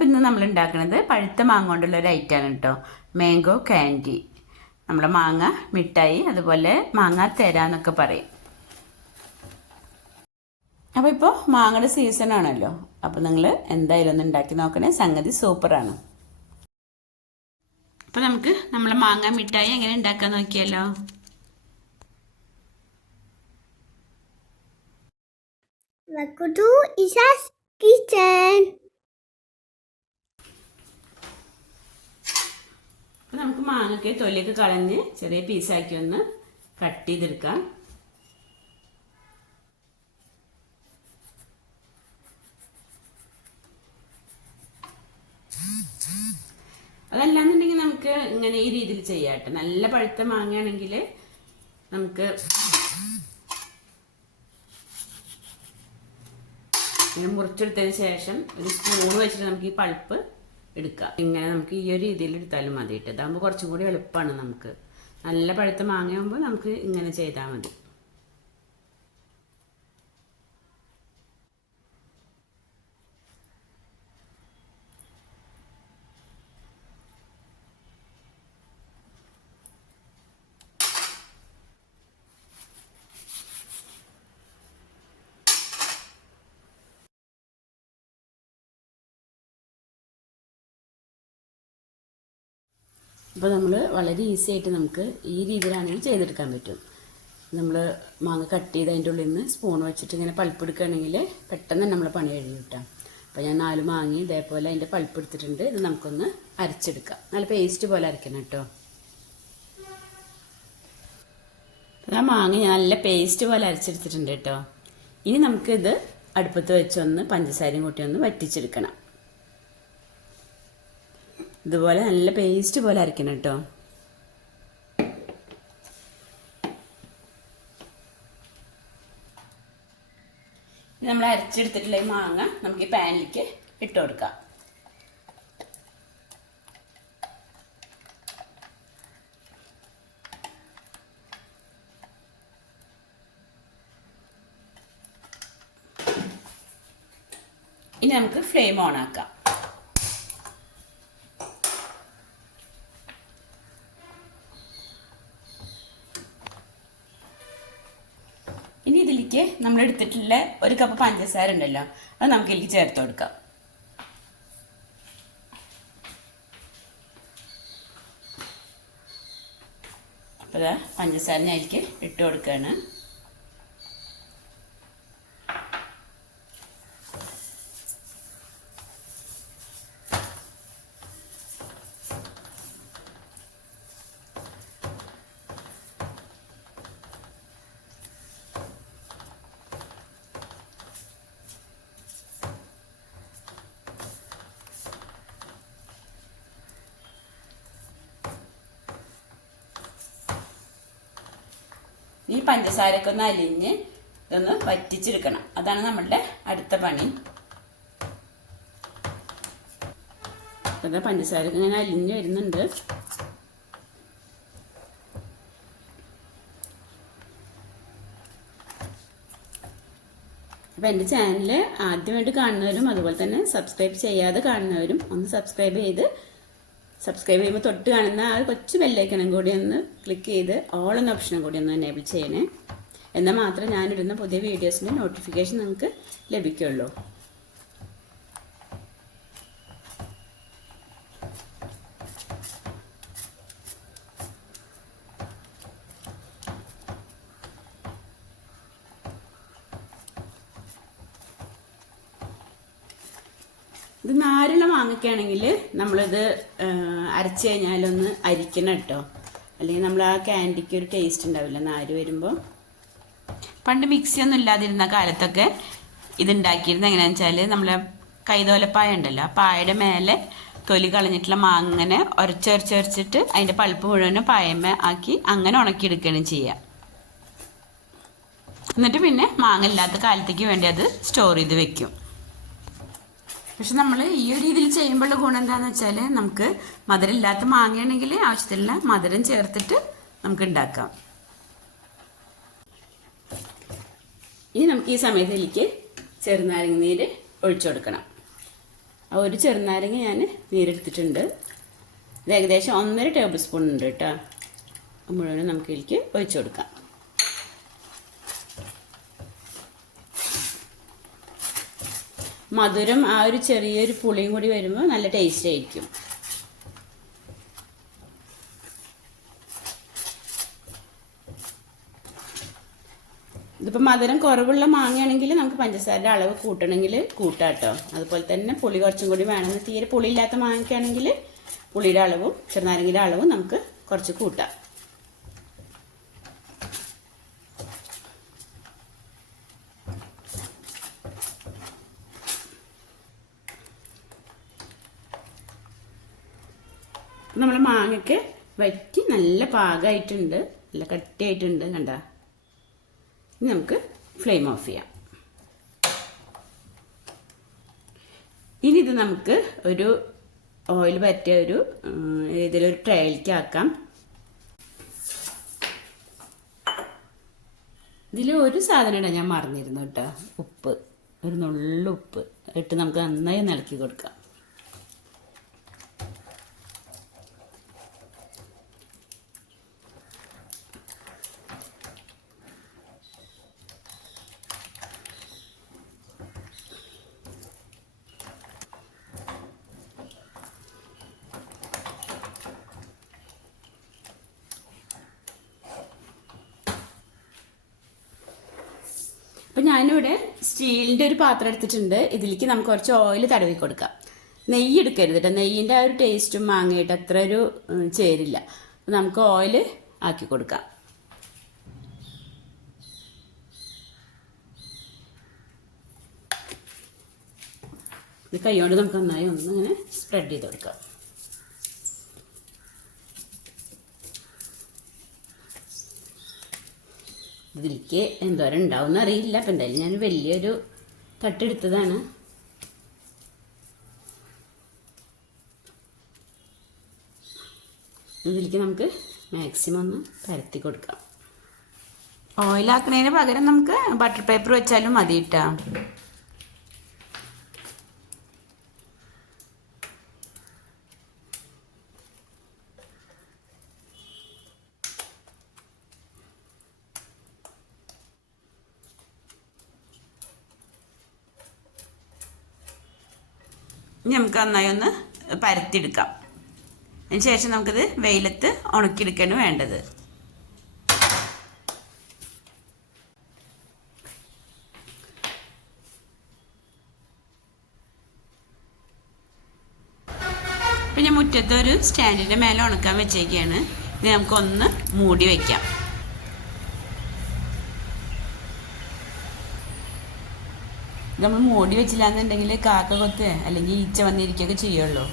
അപ്പോൾ ഇന്ന് നമ്മൾ ഉണ്ടാക്കുന്നത് പഴുത്ത മാങ്ങ കൊണ്ടുള്ള ഒരു ഐറ്റമാണ് കേട്ടോ മാംഗോ കാൻഡി നമ്മുടെ മാങ്ങ മിഠായി അതുപോലെ മാങ്ങ തേര എന്നൊക്കെ പറയും. അപ്പോൾ ഇപ്പോൾ മാങ്ങയുടെ സീസൺ ആണല്ലോ. അപ്പോൾ നിങ്ങൾ എന്തായാലും ഒന്ന് ഉണ്ടാക്കി നോക്കണേ. സംഗതി സൂപ്പറാണ് അപ്പോൾ നമുക്ക് നമ്മളെ മാങ്ങ മിഠായി എങ്ങനെ ഉണ്ടാക്കാൻ നോക്കിയാലോ? Welcome to Isa's Kitchen. അപ്പോൾ നമുക്ക് മാങ്ങയ്ക്ക് തൊലിയൊക്കെ കളഞ്ഞ് ചെറിയ പീസാക്കി ഒന്ന് കട്ട് ചെയ്തെടുക്കാം. അതല്ലാന്നുണ്ടെങ്കിൽ നമുക്ക് ഇങ്ങനെ ഈ രീതിയിൽ ചെയ്യാട്ടെ നല്ല പഴുത്ത മാങ്ങയാണെങ്കിൽ നമുക്ക് മുറിച്ചെടുത്തതിന് ശേഷം ഒരു സ്പൂൺ വെച്ചിട്ട് നമുക്ക് ഈ പൾപ്പ് എടുക്കാം. ഇങ്ങനെ നമുക്ക് ഈ ഒരു രീതിയിൽ എടുത്താലും മതി കേട്ടോ. കുറച്ചും കൂടി എളുപ്പമാണ് നമുക്ക്. നല്ല പഴുത്ത മാങ്ങയാകുമ്പോൾ നമുക്ക് ഇങ്ങനെ ചെയ്താൽ മതി. അപ്പോൾ നമ്മൾ വളരെ ഈസി ആയിട്ട് നമുക്ക് ഈ രീതിയിലാണെങ്കിൽ ചെയ്തെടുക്കാൻ പറ്റും. നമ്മൾ മാങ്ങ കട്ട് ചെയ്ത് അതിന്റെ ഉള്ളിൽ നിന്ന് സ്പൂൺ വെച്ചിട്ട് ഇങ്ങനെ പൾപ്പ് എടുക്കുകയാണെങ്കിൽ പെട്ടെന്ന് നമ്മളെ പണി കഴിഞ്ഞു കിട്ടാം അപ്പോൾ ഞാൻ നാല് മാങ്ങി ഇതേപോലെ അതിന്റെ പൾപ്പ് എടുത്തിട്ടുണ്ട്. ഇത് നമുക്കൊന്ന് അരച്ചെടുക്കാം. നല്ല പേസ്റ്റ് പോലെ അരക്കണം കേട്ടോ ആ മാങ്ങ ഞാൻ നല്ല പേസ്റ്റ് പോലെ അരച്ചെടുത്തിട്ടുണ്ട് കേട്ടോ ഇനി നമുക്കിത് അടുപ്പത്ത് വെച്ചൊന്ന് പഞ്ചസാരയും കൂട്ടി ഒന്ന് വറ്റിച്ചെടുക്കണം. ഇതുപോലെ നല്ല പേസ്റ്റ് പോലെ അരക്കണം കേട്ടോ. നമ്മൾ അരച്ചെടുത്തിട്ടുള്ള ഈ മാങ്ങ നമുക്ക് ഈ പാനിലേക്ക് ഇട്ട് കൊടുക്കാം. ഇനി നമുക്ക് ഫ്ലെയിം ഓൺ ആക്കാം. ഇതിലേക്ക് നമ്മൾ എടുത്തിട്ടുള്ള ഒരു കപ്പ് പഞ്ചസാര ഉണ്ടല്ലോ അത് നമുക്ക് ഇതിലേക്ക് ചേർത്ത് കൊടുക്കാം. അപ്പോൾ പഞ്ചസാരനെ അതിലേക്ക് ഇട്ട് കൊടുക്കുകയാണ്. ഈ പഞ്ചസാരയൊക്കെ ഒന്ന് അലിഞ്ഞ് ഇതൊന്ന് വറ്റിച്ചെടുക്കണം. അതാണ് നമ്മളുടെ അടുത്ത പണി. പഞ്ചസാര ഇങ്ങനെ അലിഞ്ഞ് വരുന്നുണ്ട്. അപ്പം എന്റെ ചാനൽ ആദ്യമായിട്ട് കാണുന്നവരും അതുപോലെ തന്നെ സബ്സ്ക്രൈബ് ചെയ്യാതെ കാണുന്നവരും ഒന്ന് സബ്സ്ക്രൈബ് ചെയ്ത് സബ്സ്ക്രൈബ് ചെയ്യുമ്പോൾ തൊട്ട് കാണുന്ന ആ കൊച്ചു ബെല്ലൈക്കണം കൂടി ഒന്ന് ക്ലിക്ക് ചെയ്ത് ഓൾ എന്ന ഓപ്ഷനും കൂടി ഒന്ന് എനേബിൾ ചെയ്യണേ. എന്നാൽ മാത്രമേ ഞാനിടുന്ന പുതിയ വീഡിയോസിന്റെ നോട്ടിഫിക്കേഷൻ നിങ്ങൾക്ക് ലഭിക്കുള്ളൂ. ഇത് നാരുള്ള മാങ്ങയ്ക്കാണെങ്കിൽ നമ്മളിത് അരച്ച് കഴിഞ്ഞാലൊന്ന് അരിക്കണം കേട്ടോ അല്ലെങ്കിൽ നമ്മൾ ആ ക്യാൻഡിക്ക് ഒരു ടേസ്റ്റ് ഉണ്ടാവില്ല. നാര് വരുമ്പോൾ പണ്ട് മിക്സി ഒന്നും ഇല്ലാതിരുന്ന കാലത്തൊക്കെ ഇതുണ്ടാക്കിയിരുന്നത് എങ്ങനെയാണെന്ന് വെച്ചാൽ നമ്മളെ കൈതോലപ്പായ ഉണ്ടല്ലോ ആ പായയുടെ മേലെ തൊലി കളഞ്ഞിട്ടുള്ള മാങ്ങനെ ഉരച്ചൊരച്ചൊരച്ചിട്ട് അതിന്റെ പൾപ്പ് മുഴുവനും പായമ്മ ആക്കി അങ്ങനെ ഉണക്കിയെടുക്കുകയാണ് ചെയ്യുക എന്നിട്ട് പിന്നെ മാങ്ങ ഇല്ലാത്ത കാലത്തേക്ക് വേണ്ടി അത് സ്റ്റോർ ചെയ്ത് വെക്കും. പക്ഷെ നമ്മൾ ഈ ഒരു രീതിയിൽ ചെയ്യുമ്പോഴുള്ള ഗുണം എന്താണെന്ന് വെച്ചാൽ നമുക്ക് മധുരം ഇല്ലാത്ത മാങ്ങയാണെങ്കിൽ ആവശ്യത്തിലുള്ള മധുരം ചേർത്തിട്ട് നമുക്ക് ഉണ്ടാക്കാം. ഇനി നമുക്ക് ഈ സമയത്തിലേക്ക് ചെറുനാരങ്ങ നീര് ഒഴിച്ചു കൊടുക്കണം. ആ ഒരു ചെറുനാരങ്ങ ഞാൻ നീരെടുത്തിട്ടുണ്ട്. ഇത് ഏകദേശം ഒന്നര ടേബിൾ സ്പൂൺ ഉണ്ട് കേട്ടോ. മുഴുവനും നമുക്ക് ഇതിലേക്ക് ഒഴിച്ചു കൊടുക്കാം. മധുരം ആ ഒരു ചെറിയൊരു പുളിയും കൂടി വരുമ്പോൾ നല്ല ടേസ്റ്റ് ആയിരിക്കും. ഇതിപ്പോൾ മധുരം കുറവുള്ള മാങ്ങയാണെങ്കിൽ നമുക്ക് പഞ്ചസാരയുടെ അളവ് കൂട്ടണമെങ്കിൽ കൂട്ടാട്ടോ കേട്ടോ അതുപോലെ തന്നെ പുളി കുറച്ചും കൂടി വേണമെന്ന് തീരെ പുളിയില്ലാത്ത മാങ്ങയ്ക്കാണെങ്കിൽ പുളിയുടെ അളവും ചെറുനാരങ്ങയുടെ അളവും നമുക്ക് കുറച്ച് കൂട്ടാം. നമ്മൾ മാങ്ങയ്ക്ക് വറ്റി നല്ല പാകമായിട്ടുണ്ട് നല്ല കട്ടിയായിട്ടുണ്ട് കണ്ട? ഇനി നമുക്ക് ഫ്ലെയിം ഓഫ് ചെയ്യാം. ഇനി ഇത് നമുക്ക് ഒരു ഓയിൽ പറ്റിയ ഒരു ഇതിലൊരു ട്രയലിലേക്ക് ആക്കാം ഇതിൽ ഒരു സാധനം ഇടാൻ ഞാൻ മറന്നിരുന്നു കേട്ടോ. ഉപ്പ്. ഒരു നുള്ളുപ്പ് ഇട്ട് നമുക്ക് നന്നായി നിലക്കി കൊടുക്കാം. ഞാനിവിടെ സ്റ്റീലിന്റെ ഒരു പാത്രം എടുത്തിട്ടുണ്ട്. ഇതിലേക്ക് നമുക്ക് കുറച്ച് ഓയിൽ തടവി കൊടുക്കാം. നെയ്യ് എടുക്കരുത് കേട്ടോ നെയ്യിന്റെ ആ ഒരു ടേസ്റ്റും മാങ്ങയിട്ട് അത്ര ഒരു ചേരില്ല. നമുക്ക് ഓയിൽ ആക്കി കൊടുക്കാം. ഇത് കൈകൊണ്ട് നമുക്ക് നന്നായി ഒന്ന് ഇങ്ങനെ സ്പ്രെഡ് ചെയ്ത് കൊടുക്കാം. ഇതിലേക്ക് എന്തോരം ഉണ്ടാവും അറിയില്ല. അപ്പം എന്തായാലും ഞാൻ വലിയൊരു തട്ടെടുത്തതാണ്. ഇതിലേക്ക് നമുക്ക് മാക്സിമം ഒന്ന് പരത്തി കൊടുക്കാം. ഓയിലാക്കുന്നതിന് പകരം നമുക്ക് ബട്ടർ പേപ്പർ വെച്ചാലും മതി കേട്ടോ ഇനി നമുക്ക് നന്നായി ഒന്ന് പരത്തിയെടുക്കാം. അതിന് ശേഷം നമുക്കിത് വെയിലത്ത് ഉണക്കിയെടുക്കാണ് വേണ്ടത്. ഇപ്പം ഞാൻ മുറ്റത്തൊരു സ്റ്റാൻഡിന്റെ മേലെ ഉണക്കാൻ വെച്ചേക്കാണ്. ഇത് നമുക്കൊന്ന് മൂടി വയ്ക്കാം നമ്മൾ മോടി വെച്ചില്ല എന്നുണ്ടെങ്കിൽ കാക്ക കൊത്ത് അല്ലെങ്കിൽ ഈച്ച വന്നിരിക്കുകയൊക്കെ ചെയ്യുള്ളൂ.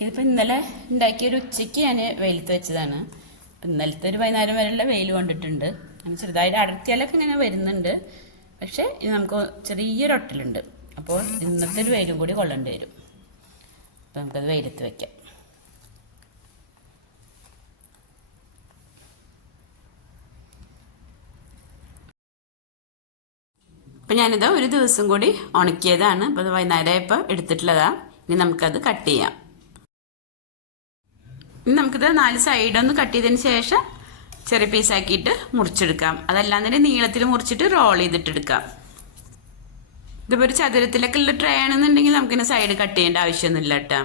ഇതിപ്പോൾ ഇന്നലെ ഉണ്ടാക്കിയ ഒരു ഉച്ചയ്ക്ക് ഞാൻ വെയിലത്ത് വെച്ചതാണ്. ഇന്നലത്തെ ഒരു വൈകുന്നേരം വരെയുള്ള വെയിൽ കൊണ്ടിട്ടുണ്ട്. ചെറുതായിട്ട് അടർത്തിയാലൊക്കെ ഇങ്ങനെ വരുന്നുണ്ട്. പക്ഷേ ഇത് നമുക്ക് ചെറിയൊരു ഒട്ടലുണ്ട്. അപ്പോൾ ഇന്നത്തെ ഒരു വെയിലും കൂടി കൊള്ളേണ്ടി വരും. അപ്പോൾ നമുക്കത് വെയിലത്ത് വെക്കാം. അപ്പം ഞാനിത് ഒരു ദിവസം കൂടി ഉണക്കിയതാണ്. അപ്പോൾ അത് വൈകുന്നേരമായപ്പോൾ എടുത്തിട്ടുള്ളതാണ് ഇനി നമുക്കത് കട്ട് ചെയ്യാം. ഇനി നമുക്കിത് നാല് സൈഡൊന്ന് കട്ട് ചെയ്തതിന് ശേഷം ചെറിയ പീസാക്കിയിട്ട് മുറിച്ചെടുക്കാം. അതല്ലാതെ തന്നെ നീളത്തിൽ മുറിച്ചിട്ട് റോൾ ചെയ്തിട്ടെടുക്കാം. ഇതിപ്പോൾ ഒരു ചതുരത്തിലൊക്കെ ഉള്ള ട്രേ ആണെന്നുണ്ടെങ്കിൽ നമുക്കിങ്ങനെ സൈഡ് കട്ട് ചെയ്യേണ്ട ആവശ്യമൊന്നുമില്ല കേട്ടോ.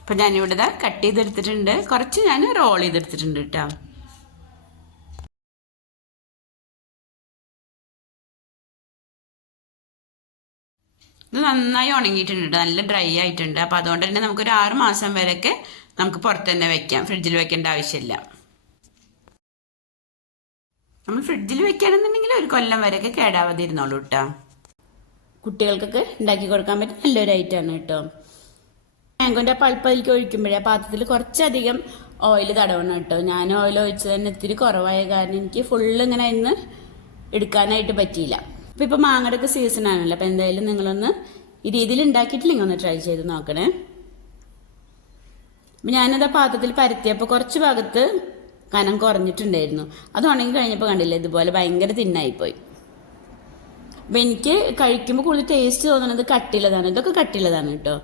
അപ്പം ഞാനിവിടെ കട്ട് ചെയ്തെടുത്തിട്ടുണ്ട്. കുറച്ച് ഞാൻ റോൾ ചെയ്തെടുത്തിട്ടുണ്ട് കേട്ടോ. ഇത് നന്നായി ഉണങ്ങിയിട്ടുണ്ട് നല്ല ഡ്രൈ ആയിട്ടുണ്ട്. അപ്പോൾ അതുകൊണ്ട് തന്നെ നമുക്കൊരു ആറ് മാസം വരെയൊക്കെ നമുക്ക് പുറത്ത് തന്നെ വെക്കാം. ഫ്രിഡ്ജിൽ വെക്കേണ്ട ആവശ്യമില്ല. നമ്മൾ ഫ്രിഡ്ജിൽ വെക്കുകയാണെന്നുണ്ടെങ്കിൽ ഒരു കൊല്ലം വരെയൊക്കെ കേടാവാതെ ഇരുന്നോളൂ കേട്ടോ കുട്ടികൾക്കൊക്കെ ഉണ്ടാക്കി കൊടുക്കാൻ പറ്റിയ നല്ലൊരു ഐറ്റമാണ് കേട്ടോ മാങ്കോന്റെ പൾപ്പ് അതിലേക്ക് ഒഴിക്കുമ്പോഴേ പാത്രത്തിൽ കുറച്ചധികം ഓയിൽ തടവണം കേട്ടോ ഞാൻ ഓയിൽ ഒഴിച്ചത് തന്നെ ഇത്തിരി കുറവായ കാരണം എനിക്ക് ഫുള്ള് ഇങ്ങനെ ഇന്ന് എടുക്കാനായിട്ട് പറ്റിയില്ല. ഇപ്പം ഇപ്പോൾ മാങ്ങയുടെ ഒക്കെ സീസൺ ആണല്ലോ. അപ്പം എന്തായാലും നിങ്ങളൊന്ന് ഈ രീതിയിൽ ഉണ്ടാക്കിയിട്ടില്ലെങ്കിൽ ഒന്ന് ട്രൈ ചെയ്ത് നോക്കണേ. അപ്പം ഞാനത് ആ പാത്രത്തിൽ പരത്തിയപ്പോൾ കുറച്ച് ഭാഗത്ത് കനം കുറഞ്ഞിട്ടുണ്ടായിരുന്നു. അത് ഉണങ്ങി കഴിഞ്ഞപ്പോൾ കണ്ടില്ല ഇതുപോലെ ഭയങ്കര തിന്നായിപ്പോയി അപ്പം എനിക്ക് കഴിക്കുമ്പോൾ കൂടുതൽ ടേസ്റ്റ് തോന്നുന്നത് കട്ടിയുള്ളതാണ്. ഇതൊക്കെ കട്ടിയുള്ളതാണ് കേട്ടോ.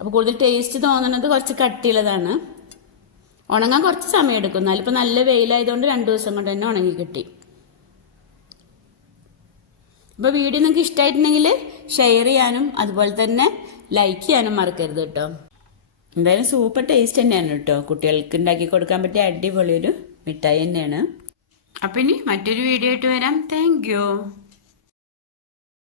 അപ്പോൾ കൂടുതൽ ടേസ്റ്റ് തോന്നുന്നത് കുറച്ച് കട്ടിയുള്ളതാണ്. ഉണങ്ങാൻ കുറച്ച് സമയം എടുക്കും എന്നാലിപ്പോൾ നല്ല വെയിലായതുകൊണ്ട് രണ്ട് ദിവസം കൊണ്ട് തന്നെ ഉണങ്ങി കിട്ടി. അപ്പോൾ വീഡിയോ നിങ്ങൾക്ക് ഇഷ്ടമായിട്ടുണ്ടെങ്കിൽ ഷെയർ ചെയ്യാനും അതുപോലെ തന്നെ ലൈക്ക് ചെയ്യാനും മറക്കരുത് കേട്ടോ. എന്തായാലും സൂപ്പർ ടേസ്റ്റ് തന്നെയാണ് കേട്ടോ. കുട്ടികൾക്ക് ഉണ്ടാക്കി കൊടുക്കാൻ പറ്റിയ അടിപൊളിയൊരു മിഠായി തന്നെയാണ്. അപ്പം ഇനി മറ്റൊരു വീഡിയോ ആയിട്ട് വരാം. താങ്ക്